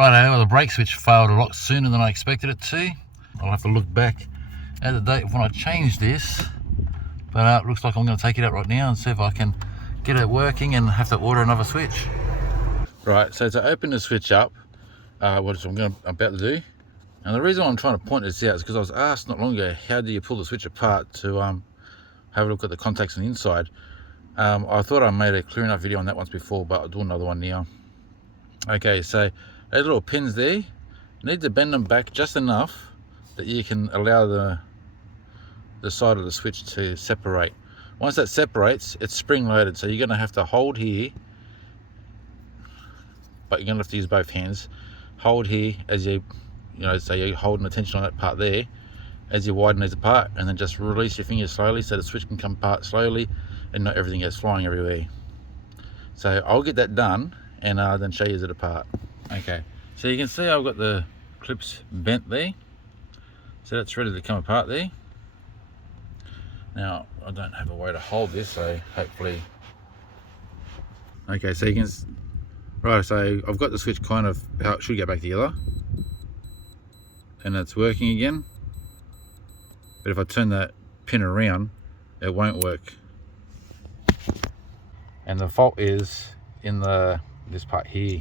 Righto, well, the brake switch failed a lot sooner than I expected it to. I'll have to look back at the date when I changed this, but it looks like I'm going to take it out right now and see if I can get it working and have to order another switch. Right, so to open the switch up, what I'm about to do, and the reason why I'm trying to point this out is because I was asked not long ago, how do you pull the switch apart to have a look at the contacts on the inside. I thought I made a clear enough video on that once before, but I'll do another one now. Okay, so those little pins there, you need to bend them back just enough that you can allow the side of the switch to separate. Once that separates, it's spring loaded, so you're going to have to hold here, but you're going to have to use both hands. Hold here as so you're holding the tension on that part there as you widen these apart, and then just release your fingers slowly so the switch can come apart slowly and not everything goes flying everywhere. So I'll get that done and then show you it apart. Okay, so you can see I've got the clips bent there, so that's ready to come apart there. Now I don't have a way to hold this, so hopefully. Okay, so you can, right, so I've got the switch kind of how it should go back together, and it's working again. But if I turn that pin around, it won't work. And the fault is in this part here.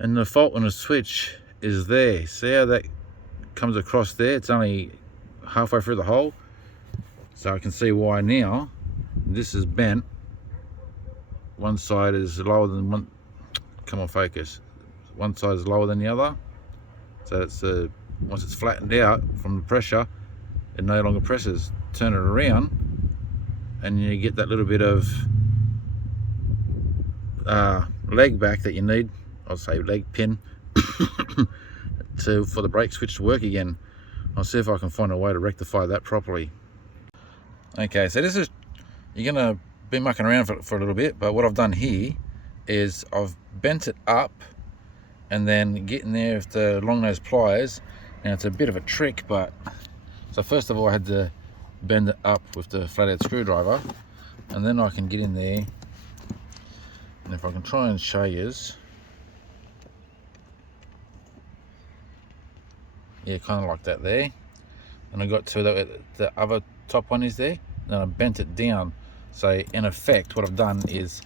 And the fault on the switch is there. See how that comes across there? It's only halfway through the hole. So I can see why now. This is bent. One side is lower than one. Come on, focus. One side is lower than the other. So it's once it's flattened out from the pressure, it no longer presses. Turn it around, and you get that little bit of leg back that you need. I'll say leg pin for the brake switch to work again. I'll see if I can find a way to rectify that properly. Okay, so this is, you're gonna be mucking around for a little bit, but what I've done here is I've bent it up and then getting there with the long nose pliers. Now it's a bit of a trick, but so first of all I had to bend it up with the flathead screwdriver, and then I can get in there, and if I can try and show you, yeah, kind of like that there, and I got to the other top one is there, then I bent it down. So in effect what I've done is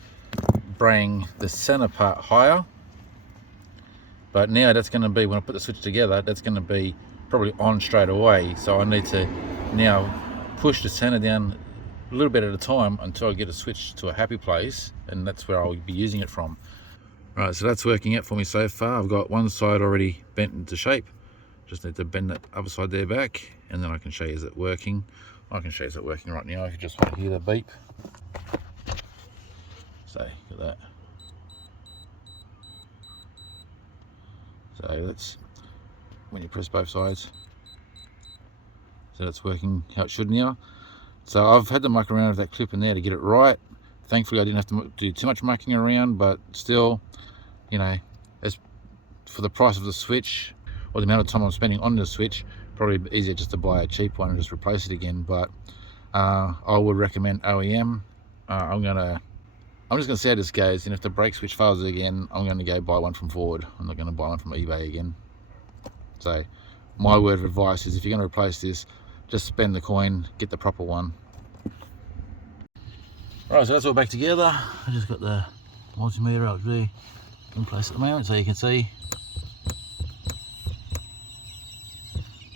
bring the center part higher, but now that's going to be, when I put the switch together, that's going to be probably on straight away. So I need to now push the center down a little bit at a time until I get a switch to a happy place, and that's where I'll be using it from. Right, so that's working out for me so far. I've got one side already bent into shape. Just need to bend that other side there back, and then I can show you is it working. I can show you is it working right now if you just want to hear the beep. So look at that. So that's when you press both sides. So that's working how it should now. So I've had to muck around with that clip in there to get it right. Thankfully I didn't have to do too much mucking around, but still, you know, as for the price of the switch or the amount of time I'm spending on the switch, probably easier just to buy a cheap one and just replace it again. But I would recommend OEM. I'm just gonna see how this goes, and if the brake switch fails again, I'm gonna go buy one from Ford. I'm not gonna buy one from eBay again. So my word of advice is, if you're gonna replace this, just spend the coin, get the proper one. Right, so that's all back together. I just got the multimeter up there in place at the moment, so you can see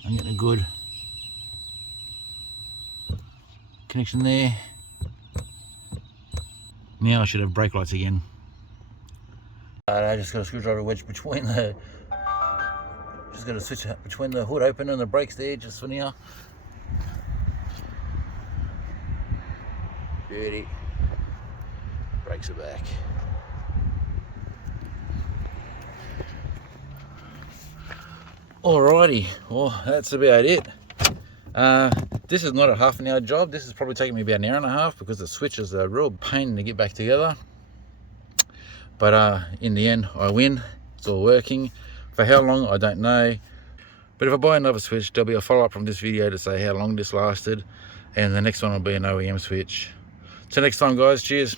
I'm getting a good connection there. Now I should have brake lights again. I just got a screwdriver wedge between the, just got to switch between the hood open and the brakes there just for now. Beauty. Brakes are back. Alrighty, well that's about it. This is not a half an hour job. This is probably taking me about an hour and a half because the switch is a real pain to get back together. But in the end I win. It's all working. For how long I don't know. But if I buy another switch, there'll be a follow-up from this video to say how long this lasted, and the next one will be an OEM switch. Till next time guys, cheers.